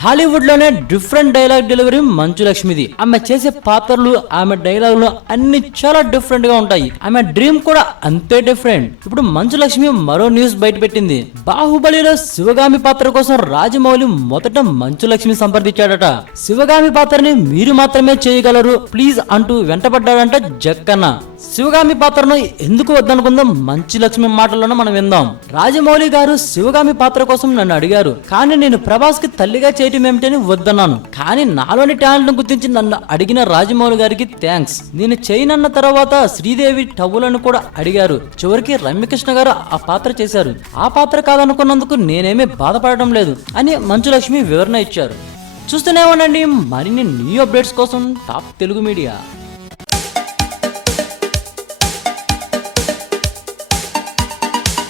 టాలీవుడ్ లోనే different dialogue delivery మంచు లక్ష్మిది. ఆమె చేసే పాత్రలు, ఆమె డైలాగులు అన్ని చాలా డిఫరెంట్ గా ఉంటాయి. ఆమె డ్రీమ్ కూడా అంతే డిఫరెంట్. ఇప్పుడు మంచు లక్ష్మి మరో న్యూస్ బయట పెట్టింది. బాహుబలిలో శివగామి పాత్ర కోసం రాజమౌళి మొదట మంచు లక్ష్మి సంప్రదించాడట. శివగామి పాత్రని మీరు మాత్రమే చేయగలరు ప్లీజ్ అంటూ వెంటబడ్డాడంట జక్కన్న. శివగామి పాత్రను ఎందుకు వద్దనుకుందాం మంచు లక్ష్మి మాటల్లోనే మనం విందాం. రాజమౌళి గారు శివగామి పాత్ర కోసం నన్ను అడిగారు, కానీ నేను ప్రభాస్ కి తల్లిగా చేయటం ఏమిటని వద్దన్నాను. కానీ నాలోని టాలెంట్ గుర్తించి నన్ను అడిగిన రాజమౌళి గారికి థ్యాంక్స్. నేను చేయనన్న తర్వాత శ్రీదేవి టవ్వులను కూడా అడిగారు. చివరికి రమ్యకృష్ణ గారు ఆ పాత్ర చేశారు. ఆ పాత్ర కాదనుకున్నందుకు నేనేమీ బాధపడడం లేదు అని మంచు లక్ష్మి వివరణ ఇచ్చారు. చూస్తూనే ఉండండి మరిన్ని న్యూ అప్డేట్స్ కోసం టాప్ తెలుగు మీడియా.